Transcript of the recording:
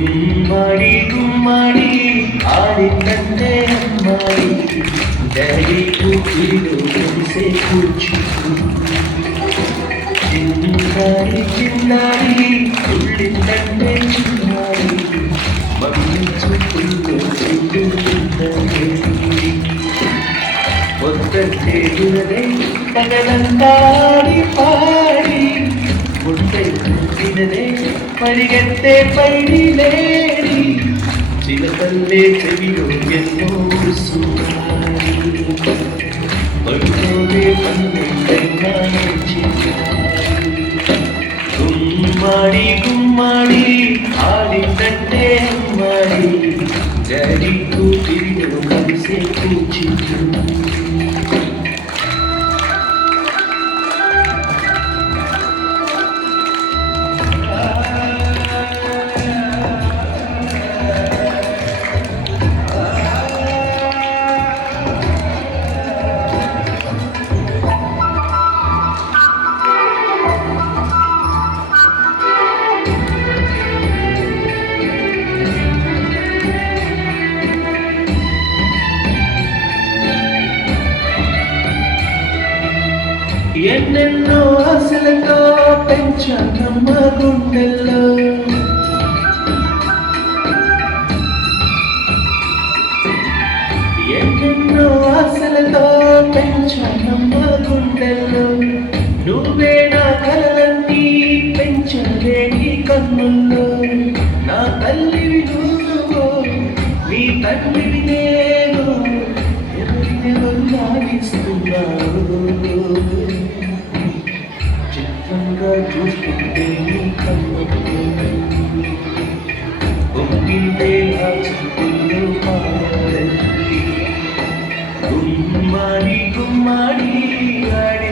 గుమ్మడి గుమ్మడి ఆడిందంటే అమ్మాయి డాడీ కూతురిలో కలిసే కూర్చుంది చిన్నారి చిన్నారి ఉళ్ళిందంటే చిన్నారి మమ్మీ చూపుల్లో చెందుతుందంటే పొద్దంటే గురదై పగలంతాడి పాడి ముట్టై తినదే పరిగెత్తే పైడి లేడి చిలకల్లే చెవిలో ఎన్నో సుమారి పడుకోదే పన్నెండైనా గుమ్మడి గుమ్మడి ఆడిందంటే అమ్మాడి డాడీ కూతురిలో కలిసే కూర్చుంది ఎన్నెన్నో ఆశలతో పెంచానమ్మ గుండెల్లో ఎన్నెన్నో ఆశలతో పెంచానమ్మ గుండెల్లో నువ్వే నా కలలన్నీ పెంచలే నీ కన్నుల్లో నా తల్లివి నువ్వు నీ తండ్రివి నేను ఎవరినెవరు లాగిస్తున్నావు చిత్రంగా చూస్తుంటే నీ కన్నుల్లో పొంగితే ఆ చుట్టూ మారి గుమ్మడి గుమ్మడి